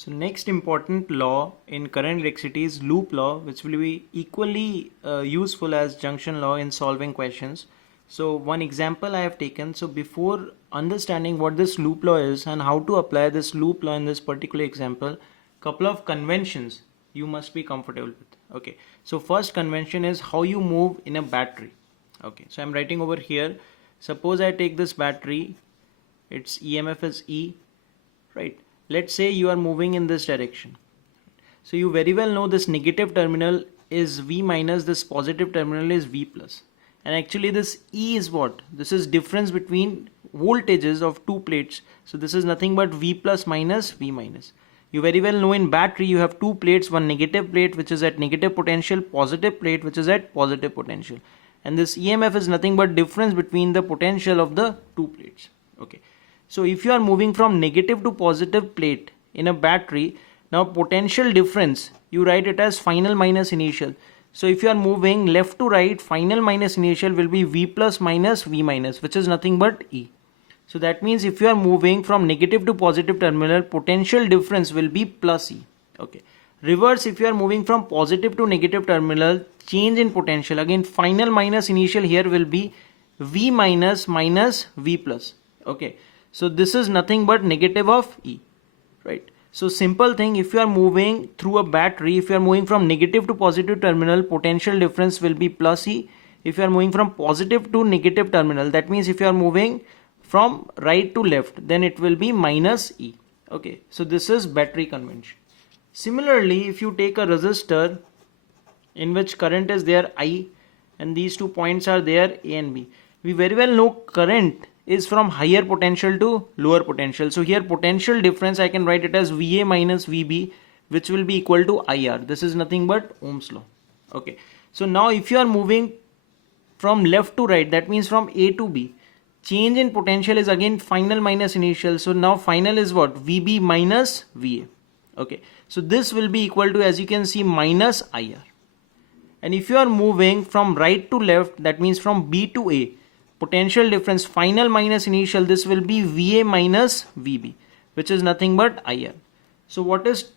So next important law in current electricity is loop law, which will be equally useful as junction law in solving questions. So one example I have taken. So before understanding what this loop law is and how to apply this loop law in this particular example, couple of conventions you must be comfortable with. Okay. So first convention is how you move in a battery. Okay. So I'm writing over here. Suppose I take this battery, its EMF is E, right? Let's say you are moving in this direction. So you very well know this negative terminal is V minus, this positive terminal is V plus. And actually this E is what? This is difference between voltages of two plates. So this is nothing but V plus minus V minus. You very well know in battery you have two plates, one negative plate which is at negative potential, positive plate which is at positive potential. And this EMF is nothing but difference between the potential of the two plates. Okay. So if you are moving from negative to positive plate in a battery, now potential difference, you write it as final minus initial. So if you are moving left to right, final minus initial will be V plus minus V minus, which is nothing but E. So that means if you are moving from negative to positive terminal, potential difference will be plus E. Okay. Reverse, if you are moving from positive to negative terminal, change in potential, again final minus initial here will be V minus minus V plus. Okay. So this is nothing but negative of E, right? So simple thing, if you are moving through a battery, if you are moving from negative to positive terminal, potential difference will be plus E. If you are moving from positive to negative terminal, that means if you are moving from right to left, then it will be minus E. Okay, so this is battery convention. Similarly, if you take a resistor in which current is there I, and these 2 points are there A and B, we very well know current is from higher potential to lower potential. So here potential difference I can write it as VA minus VB, which will be equal to IR. This is nothing but Ohm's law. Okay. So now if you are moving from left to right, that means from A to B, change in potential is again final minus initial. So now final is what? VB minus VA. Okay. So this will be equal to, as you can see, minus IR. And if you are moving from right to left, that means from B to A, potential difference final minus initial, this will be VA minus VB, which is nothing but IR. So what is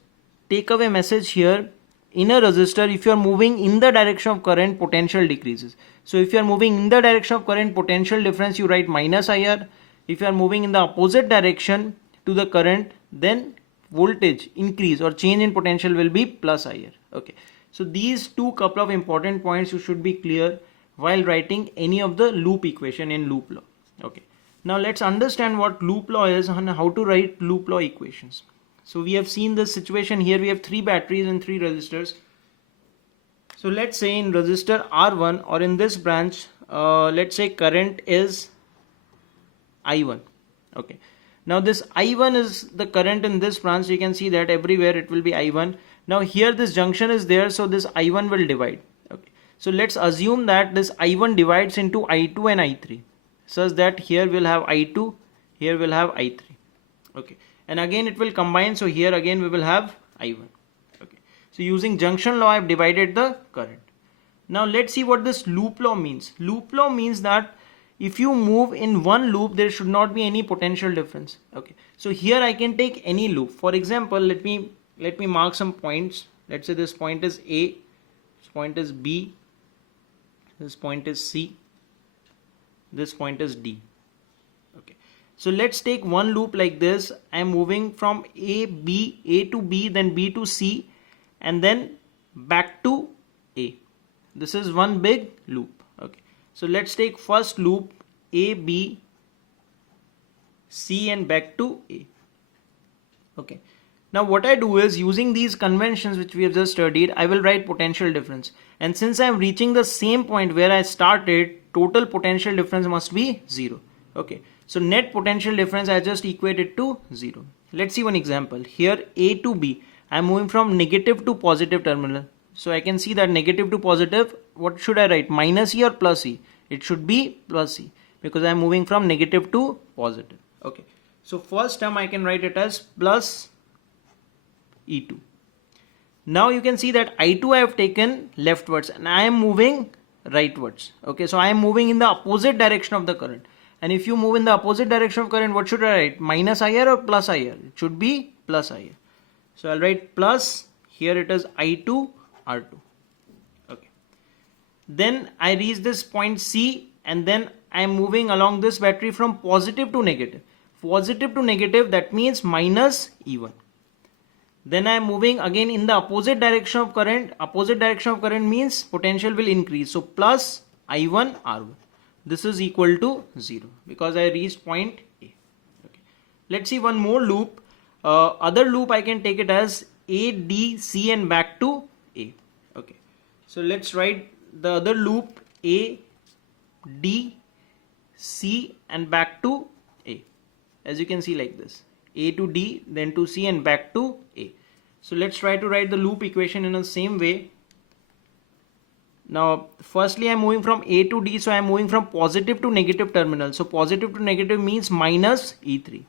takeaway message here? In a resistor, if you are moving in the direction of current, potential decreases. So if you are moving in the direction of current, potential difference, you write minus IR. If you are moving in the opposite direction to the current, then voltage increase or change in potential will be plus IR. Okay. So these two couple of important points you should be clear while writing any of the loop equation in loop law. Okay. Now let's understand what loop law is and how to write loop law equations. So we have seen this situation here. We have 3 batteries and 3 resistors. So let's say in resistor R1 or in this branch, let's say current is I1. Okay. Now this I1 is the current in this branch. You can see that everywhere it will be I1. Now here this junction is there, so this I1 will divide. Okay. So let's assume that this I1 divides into I2 and I3, such that here we'll have I2, here we'll have I3. Okay. And again it will combine, so here again we will have I1. Okay. So using junction law I have divided the current. Now let's see what this loop law means. Loop law means that if you move in one loop, there should not be any potential difference. Okay. So here I can take any loop. For example, let me mark some points. Let's say this point is A, this point is B, this point is C, this point is D. Okay. So let's take one loop like this. I am moving from A to B, then B to C, and then back to A. This is one big loop. Okay. So let's take first loop A, B, C and back to A. Okay. Now what I do is, using these conventions which we have just studied, I will write potential difference. And since I am reaching the same point where I started, total potential difference must be 0. Okay. So net potential difference I just equate it to 0. Let's see one example. Here A to B, I am moving from negative to positive terminal. So I can see that negative to positive, what should I write? Minus E or plus E? It should be plus E, because I am moving from negative to positive. Okay. So first term I can write it as plus E2. Now you can see that I2 I have taken leftwards and I am moving rightwards. Okay, so I am moving in the opposite direction of the current. And if you move in the opposite direction of current, what should I write? Minus IR or plus IR? It should be plus IR. So I'll write plus, here it is I2 R2. Okay. Then I reach this point C, and then I am moving along this battery from positive to negative. Positive to negative, that means minus E1. Then I am moving again in the opposite direction of current. Opposite direction of current means potential will increase. So plus I1 R1. This is equal to 0 because I reached point A. Okay. Let's see one more loop. Other loop I can take it as A, D, C and back to A. Okay. So let's write the other loop A, D, C and back to A. As you can see like this. A to D, then to C and back to A. So let's try to write the loop equation in the same way. Now firstly I am moving from A to D, so I am moving from positive to negative terminal. So positive to negative means minus E3.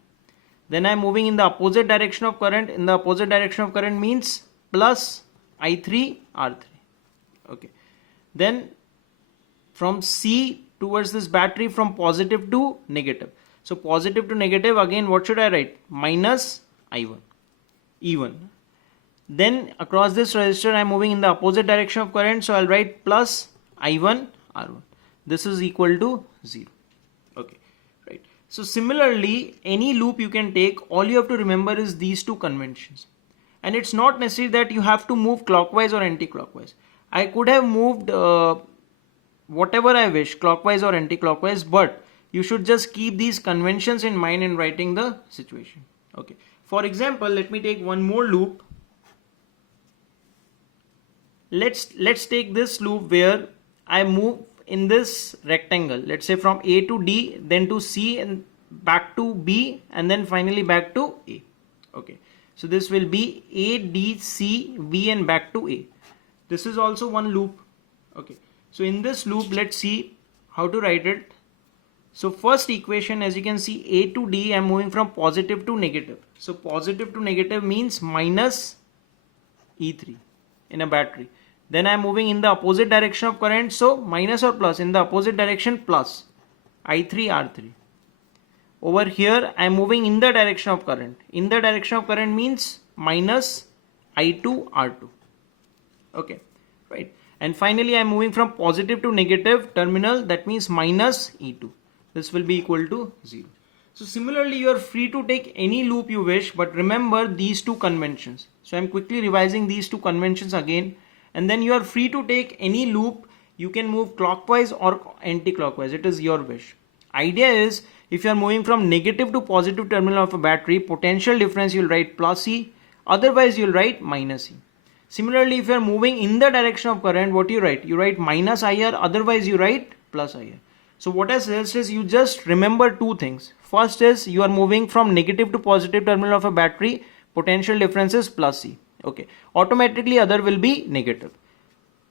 Then I am moving in the opposite direction of current. In the opposite direction of current means plus I3 R3. Okay. Then from C towards this battery from positive to negative. So positive to negative, again what should I write? Minus I1, E1. Then across this resistor I am moving in the opposite direction of current, so I'll write plus I1 R1. This is equal to 0. Okay, right. So similarly, any loop you can take, all you have to remember is these two conventions. And it's not necessary that you have to move clockwise or anti-clockwise. I could have moved whatever I wish, clockwise or anti-clockwise, but you should just keep these conventions in mind in writing the situation. Okay. For example, let me take one more loop. Let's take this loop where I move in this rectangle. Let's say from A to D, then to C and back to B, and then finally back to A. Okay. So this will be A, D, C, B and back to A. This is also one loop. Okay. So in this loop, let's see how to write it. So first equation, as you can see, A to D, I'm moving from positive to negative. So positive to negative means minus E3 in a battery. Then I'm moving in the opposite direction of current. So minus or plus, in the opposite direction plus I3 R3. Over here, I'm moving in the direction of current. In the direction of current means minus I2 R2. Okay, right. And finally, I'm moving from positive to negative terminal. That means minus E2. This will be equal to 0. So similarly, you are free to take any loop you wish, but remember these two conventions. So I'm quickly revising these two conventions again, and then you are free to take any loop. You can move clockwise or anti-clockwise. It is your wish. Idea is, if you are moving from negative to positive terminal of a battery, potential difference you'll write plus E, otherwise you'll write minus E. Similarly, if you are moving in the direction of current, what you write? You write minus IR, otherwise you write plus IR. So what I suggest is you just remember two things. First is you are moving from negative to positive terminal of a battery, potential difference is plus E. Okay, automatically other will be negative.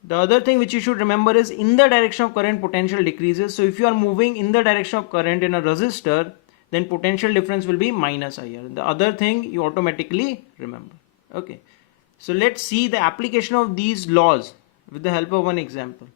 The other thing which you should remember is in the direction of current, potential decreases. So if you are moving in the direction of current in a resistor, then potential difference will be minus IR. The other thing you automatically remember. Okay, so let's see the application of these laws with the help of one example.